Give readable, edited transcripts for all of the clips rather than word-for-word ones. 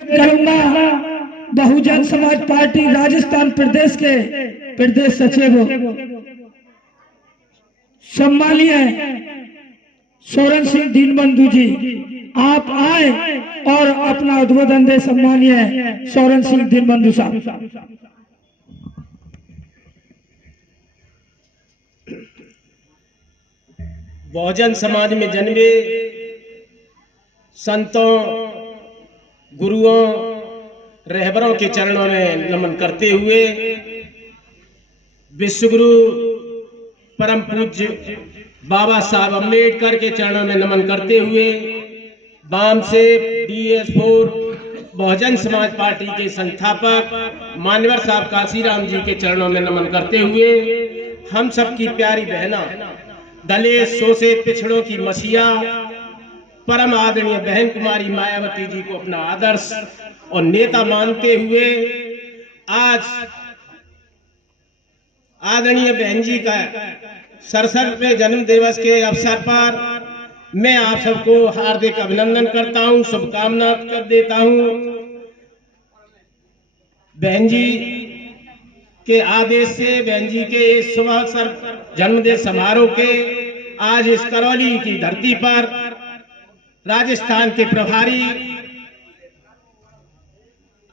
करूंगा बहुजन समाज पार्टी राजस्थान प्रदेश के प्रदेश सचिव सम्मानीय सोरेन सिंह दीनबंधु जी, आप आए और अपना उद्बोधन दे। सम्मानीय सोरेन सिंह दीनबंधु साहब। बहुजन समाज में जन्मे संतों, गुरुओं, रहबरों के चरणों में नमन करते हुए विश्वगुरु परम पूज्य बाबा साहब अम्बेडकर के चरणों में नमन करते हुए वाम से DS4 बहुजन समाज पार्टी के संस्थापक मान्यवर साहब काशीराम जी के चरणों में नमन करते हुए हम सबकी प्यारी बहना दलित शोषित पिछड़ों की मसीहा परम आदरणीय बहन कुमारी मायावती जी को अपना आदर्श और नेता मानते हुए आज आदरणीय बहन जी का 67वें जन्म दिवस के अवसर पर मैं आप सबको हार्दिक अभिनंदन करता हूं, शुभकामना कर देता हूं। बहन जी के आदेश से बहन जी के इस शुभ अवसर जन्मदिन समारोह के आज इस करौली की धरती पर राजस्थान के प्रभारी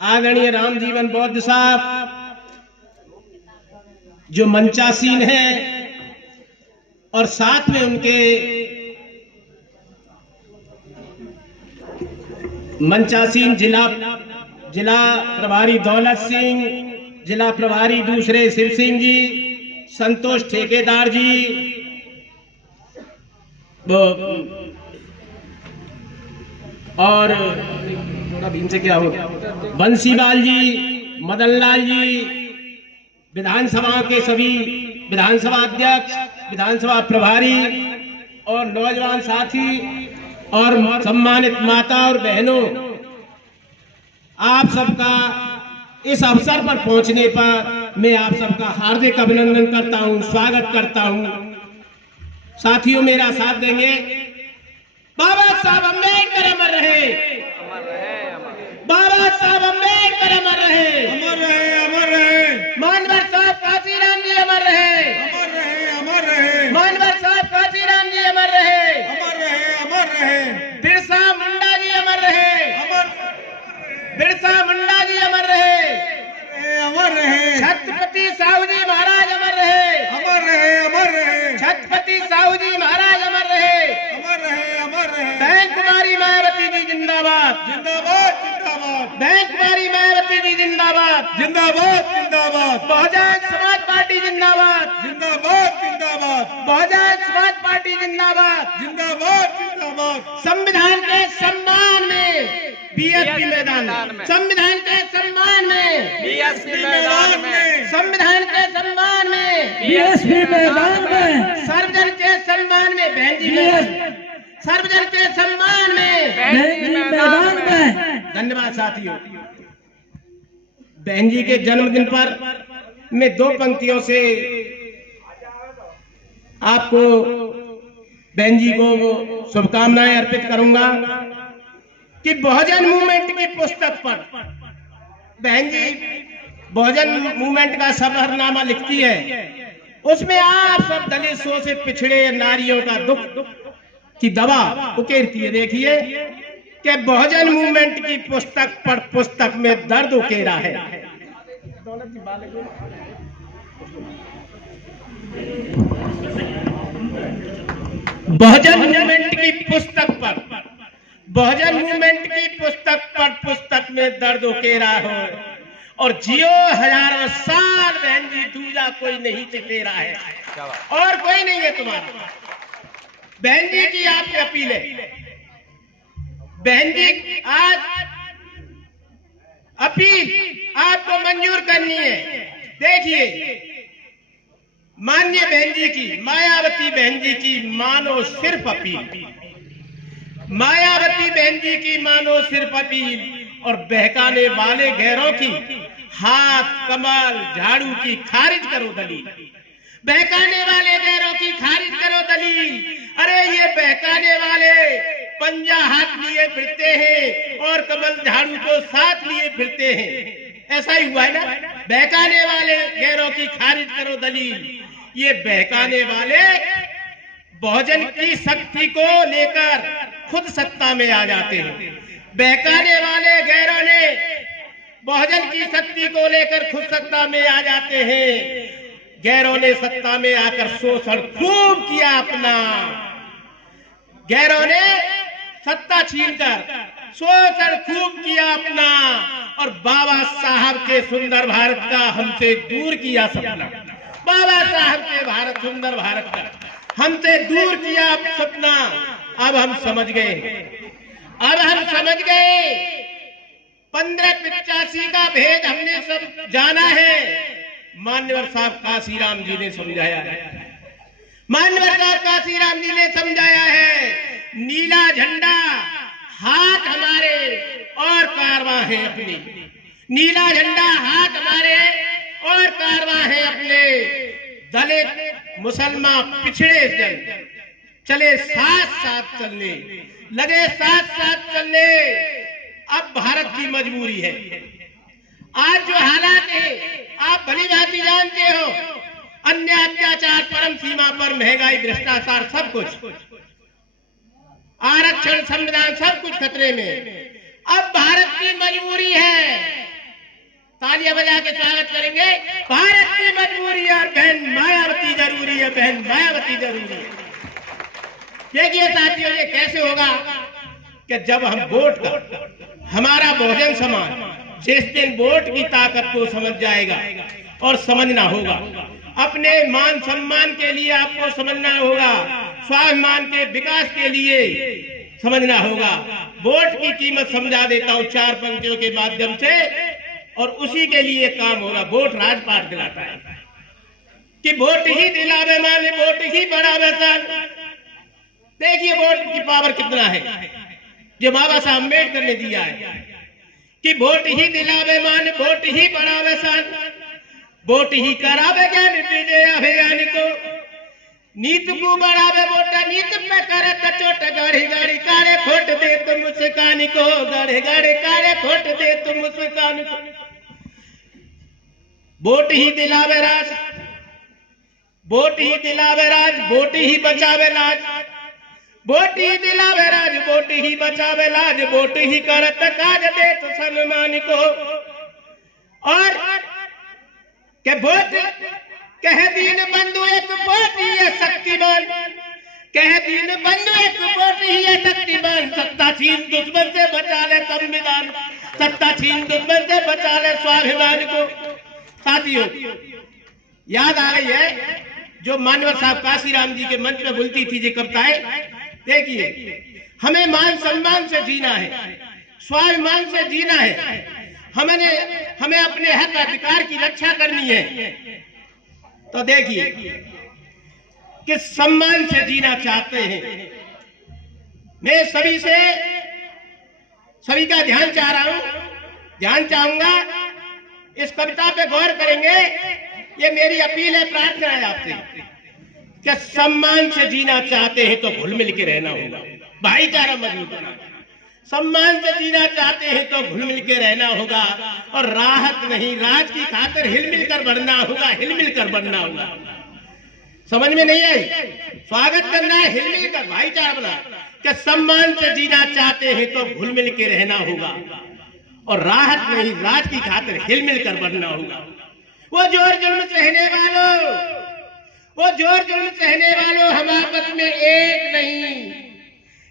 आदरणीय रामजीवन बौद्ध साहब जो मंचासीन हैं और साथ में उनके मंचासीन जिला प्रभारी दौलत सिंह, जिला प्रभारी दूसरे शिव सिंह जी, संतोष ठेकेदार जी, और इनसे क्या हो बंसीलाल जी, मदनलाल जी, विधानसभा के सभी विधानसभा अध्यक्ष, विधानसभा प्रभारी और नौजवान साथी और सम्मानित माता और बहनों, आप सबका इस अवसर पर पहुंचने पर मैं आप सबका हार्दिक अभिनंदन करता हूं, स्वागत करता हूं। साथियों मेरा साथ देंगे। बाबा साहब अम्बेडकर अमर रहे, बाबा साहब अम्बेडकर अमर रहे, अमर रहे, अमर रहे। मानवर साहब काशीराम जी अमर रहे, अमर रहे, अमर रहे। मानवर साहब काशीराम जी अमर रहे, अमर रहे, अमर रहे। बिरसा मुंडा जी अमर रहे, अमर बिरसा मुंडा जी अमर रहे, अमर रहे। छत्रपति साहू जी महाराज अमर रहे, अमर रहे, अमर रहे। छत्रपति साहू जी महाराज अमर रहे, अमर रहे, अमर रहे। बहन कुमारी मायावती जी जिंदाबाद, जिंदाबाद, जिंदाबाद। बहन कुमारी मायावती जी जिंदाबाद, जिंदाबाद, जिंदाबाद। बहुजन समाज पार्टी जिंदाबाद, जिंदाबाद, जिंदाबाद। बहुजन समाज पार्टी जिंदाबाद। जिंदाबाद, जिंदाबाद। संविधान के सम्मान में BSP मैदान में, संविधान के सम्मान में BSP मैदान में, संविधान के सम्मान में BSP मैदान में, सर्वजन के सम्मान में बहन जी में, सर्वजन के सम्मान में बहन जी मैदान में। धन्यवाद साथियों। बहन जी के जन्मदिन पर मैं दो पंक्तियों से आपको बहन जी को शुभकामनाएं अर्पित करूंगा कि बहुजन मूवमेंट की पुस्तक पर बहन जी बहुजन मूवमेंट का सफरनामा लिखती है, उसमें आप सब दलित शोषित पिछड़े नारियों का दुख की दवा उकेरती है। देखिए कि बहुजन मूवमेंट की पुस्तक पर पुस्तक में दर्द उकेरा है। बहुजन मूवमेंट की पुस्तक पर, बहुजन मूवमेंट की पुस्तक पर पुस्तक में दर्द उकेरा हो और जियो हजारों साल बहन जी, दूजा कोई नहीं चितेरा है और कोई नहीं है तुम्हारा। बहन जी की आपसे अपील है, बहन जी आज अपील आपको मंजूर करनी है। देखिए माननीय बहन जी की, मायावती बहन जी की मानो सिर्फ अपील, मायावती बहन जी की मानो सिर्फ अपील और बहकाने वाले गैरों की हाथ कमल झाड़ू की खारिज करो दलील, बहकाने वाले गैरों की खारिज करो दलील। अरे ये बहकाने वाले पंजा हाथ लिए फिरते हैं और कमल झाड़ू को साथ लिए फिरते हैं। ऐसा ही हुआ है ना। बहकाने वाले गैरों की खारिज करो दलील। ये बहकाने वाले बहुजन की शक्ति को लेकर खुद सत्ता में आ जाते हैं। बहकाने वाले गैरों ने बहुजन की शक्ति को लेकर खुद सत्ता में आ जाते हैं। गैरों ने सत्ता में आकर शोषण खूब किया अपना। गैरों ने सत्ता छीनकर शोषण खूब किया अपना और बाबा साहब के सुंदर भारत का हमसे दूर किया सपना। बाबा साहब के भारत, सुंदर भारत का हमसे दूर किया सपना। अब हम समझ गए, अब हम समझ गए 1585 का भेद हमने सब जाना है। मान्यवर साहब काशीराम जी ने समझाया है। मान्यवर साहब काशीराम जी ने समझाया है। नीला झंडा हाथ हमारे और कारवां है अपनी। नीला झंडा हाथ हमारे और कारवां है अपने। दलित मुसलमान पिछड़े जन चले साथ साथ चलने लगे, साथ साथ चलने। अब भारत की मजबूरी है। आज जो हालात है आप भली भांति जानते हो। अन्य अत्याचार परम सीमा पर, महंगाई, भ्रष्टाचार, सब कुछ, आरक्षण, संविधान, सब कुछ खतरे में। अब भारत की मजबूरी है। तालियां बजा के स्वागत करेंगे। भारत की मजबूरी है। बहन मायावती जरूरी है, बहन मायावती जरूरी है। देखिए साथियों, ये कैसे होगा कि जब हम वोट का, हमारा बहुजन समाज जिस दिन वोट की ताकत को समझ जाएगा और समझना होगा, अपने मान सम्मान के लिए आपको समझना होगा, स्वाभिमान के विकास के लिए समझना होगा। वोट की कीमत समझा देता हूं 4 पंक्तियों के माध्यम से और उसी के लिए काम होगा। वोट राजपाट दिलाता है कि वोट ही दिलावे माने वोट ही बढ़ावे सन। देखिए वोट की पावर कितना है जो बाबा साहब अम्बेडकर ने दिया है कि वोट ही दिलावे मान वोट ही बढ़ावे सन। वोट ही करावे ज्ञान विजय अभियान को, नीत को बढ़ावे वोटा, नीत पे करे तो चोट, गाड़ी गाड़ी कारे फोट दे तो मुस्कान को, गाड़ी गाड़ी कारे फोट दे तो मुस्कान को। वोट ही दिलावे राज, वोट ही दिलावे राज, वोट ही बचावे लाज। वोट ही दिलावे राज, वोट ही बचावे लाज, वोट ही करत काज देत सम्मान को। और के वोट कह दीन बंधु एक वोट ही है शक्तिमान, कह दीन बंधु एक वोट ही है शक्तिमान। सत्ता छीन दुश्मन से बचा ले संविधान, सत्ता छीन दुश्मन से बचा ले स्वाभिमान को। साथियों याद आ गई है जो मान्यवर साहब काशीराम जी के मंच में बोलती थी जी कविताएं। देखिए हमें मान सम्मान से जीना है, स्वाभिमान से जीना है। हमें अपने हक अधिकार की रक्षा करनी है। तो देखिए कि सम्मान से जीना चाहते हैं। मैं सभी का ध्यान चाह रहा हूं, ध्यान चाहूंगा। इस कविता पे गौर करेंगे। ये मेरी अपील है, प्रार्थना है आपसे कि सम्मान से जीना चाहते हैं तो घुल मिल के रहना होगा, भाईचारा मजबूत होना। सम्मान से जीना चाहते हैं तो घुल मिल के रहना होगा और राहत नहीं राज की खातिर हिलमिल कर बढ़ना होगा, हिलमिल कर बढ़ना होगा। समझ में नहीं आई? स्वागत करना है हिलमिल कर, भाईचारा बना कि सम्मान से जीना चाहते हैं तो घुल मिल के रहना होगा और राहत नहीं राज की खातिर हिलमिल कर बढ़ना होगा। वो जोर जुल्म सहने वालों, वो जोर जुल्म सहने वालों, हम आपस में एक नहीं,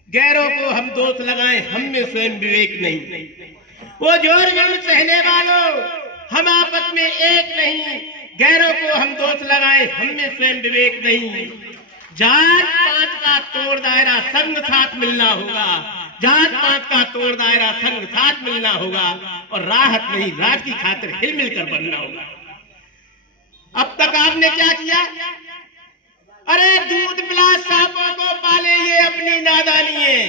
गैरों को हम दोष लगाएं, हम में स्वयं विवेक नहीं। वो जोर जुल्म सहने वालों, हम आपस में एक नहीं, गैरों को हम दोष लगाएं, हम में स्वयं विवेक नहीं। जात पात का तोड़ दायरा संग साथ मिलना होगा, जात पात का तोड़ दायरा संग साथ मिलना होगा और राहत नहीं राज की खातिर हिलमिल कर बनना होगा। अब तक आपने क्या किया? अरे दूध पिला सांपों को पाले, ये अपनी नादानी है।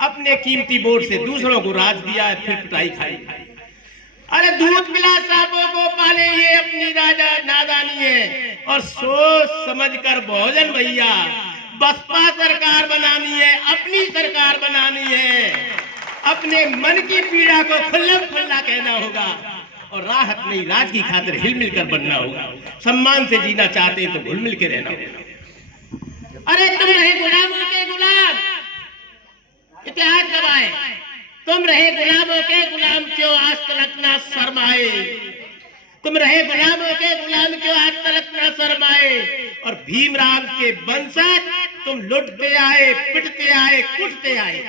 अपने कीमती वोट से दूसरों को राज दिया है, फिर पिटाई खाई। अरे दूध पिला सांपों को पाले, ये अपनी नादानी है। और सोच समझ कर बहुजन भैया बसपा सरकार बनानी है, अपनी सरकार बनानी है, अपने मन की पीड़ा को खुल्लम खुल्ला कहना होगा और राहत नहीं राज की खातिर हिल मिलकर बनना होगा। सम्मान से जीना चाहते हैं तो घुल मिल के रहना होगा। अरे तुम रहे गुलामों के गुलाम, इतिहास गवाए, तुम रहे गुलामों के गुलाम क्यों आज तलक ना शर्माए, तुम रहे गुलामों के गुलाम क्यों आज तलक ना शर्माए। और भीमराव के वंशज तुम लुटते आए, पिटते आए, कुटते आए।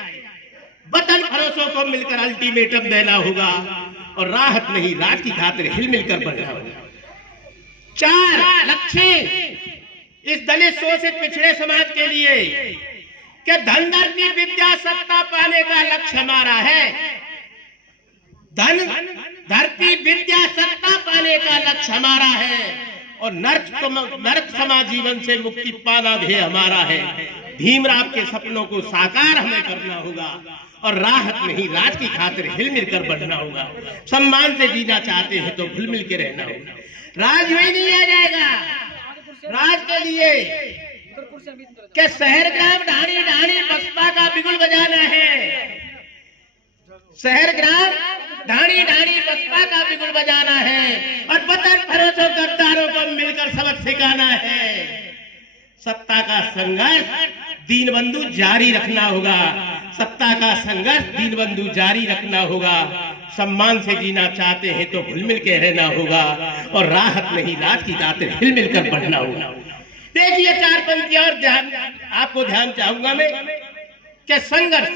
वतन फरोशों को मिलकर अल्टीमेटम देना होगा और राहत नहीं राज की खातिर हिल मिलकर बढ़ना होगा। 4 लक्ष्य इस दलित शोषित पिछड़े समाज के लिए कि धन धरती विद्या सत्ता पाने का लक्ष्य हमारा है। धन धरती विद्या सत्ता पाने का लक्ष्य हमारा है और नरक समाज जीवन से मुक्ति पाना भी हमारा है। भीमराव के सपनों को साकार हमें करना होगा और राहत नहीं राज की खातिर हिल मिलकर बढ़ना होगा। सम्मान से जीना चाहते हैं तो घुल मिल के रहना होगा। राज में नहीं आ जाएगा, राज के लिए कि शहर ग्राम ढाणी ढाणी बसपा का बिगुल बजाना है। शहर ग्राम ढाणी ढाणी बसपा का बिगुल बजाना है और वतन फरोशों गद्दारों को मिलकर सबक सिखाना है। सत्ता का संघर्ष दीनबंधु जारी रखना होगा, सत्ता का संघर्ष दीनबंधु जारी रखना होगा। सम्मान से जीना चाहते हैं तो घुल मिल के रहना होगा और राहत नहीं राज की खातिर हिल मिलकर बढ़ना होगा। देखिए 4 पंक्तियां और आपको ध्यान चाहूंगा मैं कि संघर्ष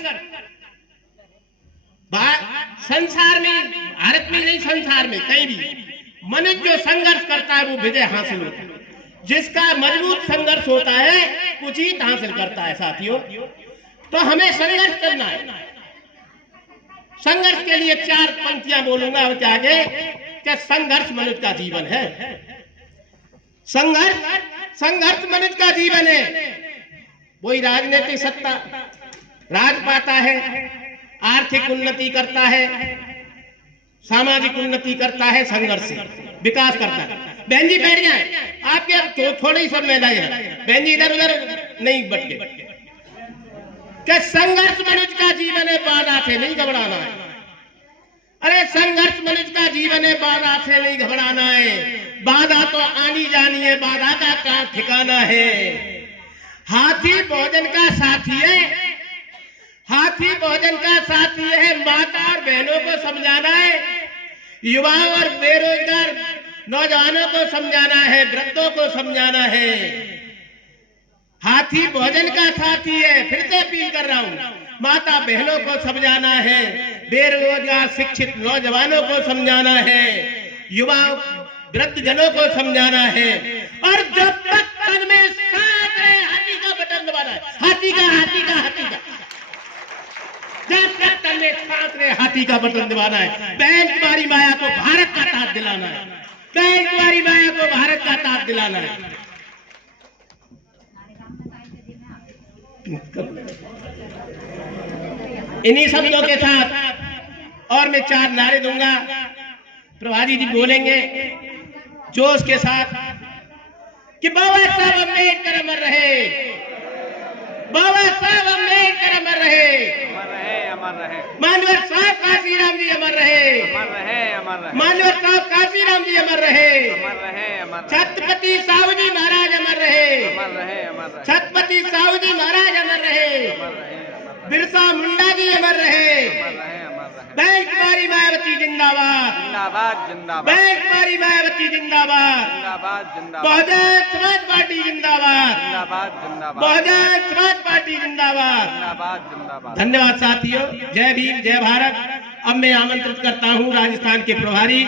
संसार में, भारत में नहीं संसार में कहीं भी मनुष्य जो संघर्ष करता है वो विजय हासिल होता है। जिसका मजबूत संघर्ष होता है वो जीत हासिल करता है। साथियों, तो हमें संघर्ष करना है। संघर्ष के लिए 4 पंक्तियां बोलूंगा और आगे कि संघर्ष मनुष्य का जीवन है। संघर्ष मनुष्य का जीवन है। वही राजनीतिक सत्ता राज पाता है, आर्थिक उन्नति करता है, सामाजिक उन्नति करता है, संघर्ष से विकास करता है। बहन जी बैठ जाए, आपके अब थोड़ी सब महिलाएं हैं, बहन जी इधर उधर नहीं बटके। कि संघर्ष मनुष्य का जीवन है, बाधा से नहीं घबराना है। अरे संघर्ष मनुष्य का जीवन है, बाधा से नहीं घबराना है। बाधा तो आनी जानी है, बाधा का क्या ठिकाना है। हाथी भोजन का साथी है, हाथी भोजन का साथी है। माता और बहनों को समझाना है, युवाओं और बेरोजगार नौजवानों को समझाना है, वृद्धों को समझाना है। हाथी भोजन का साथी है। फिर से अपील कर रहा हूं, माता बहनों को समझाना है, बेरोजगार शिक्षित नौजवानों को समझाना है, युवाओं वृद्ध जनों को समझाना है। और जब तक तन में साथ है, हाथी का बटन दबाना है, हाथी का जब तक तन में साथ रहे हाथी का बटन दबाना है। बहन कुमारी माया को भारत का ताज दिलाना है, बहन कुमारी माया को भारत का ताज दिलाना है। इन्हीं शब्दों के साथ और मैं 4 नारे दूंगा, प्रभारी जी बोलेंगे जोश के साथ कि बाबा साहब अम्बेडकर अमर रहे, बाबा साहब अम्बेडकर अमर रहे, मानवर साहब काशीराम जी अमर रहे, मानवर साहब काशीराम जी अमर रहे, छत्रपति साहू जी महाराज अमर रहे, छत्रपति साहू जी महाराज अमर रहे, बिरसा मुंडा जी अमर रहे। बहन कुमारी मायावती जिंदाबाद, बहन कुमारी मायावती जिंदाबाद, बहुजन समाज पार्टी जिंदाबाद, बहुजन समाज पार्टी जिंदाबाद। धन्यवाद साथियों, जय भीम, जय भारत। अब मैं आमंत्रित करता हूं राजस्थान के प्रभारी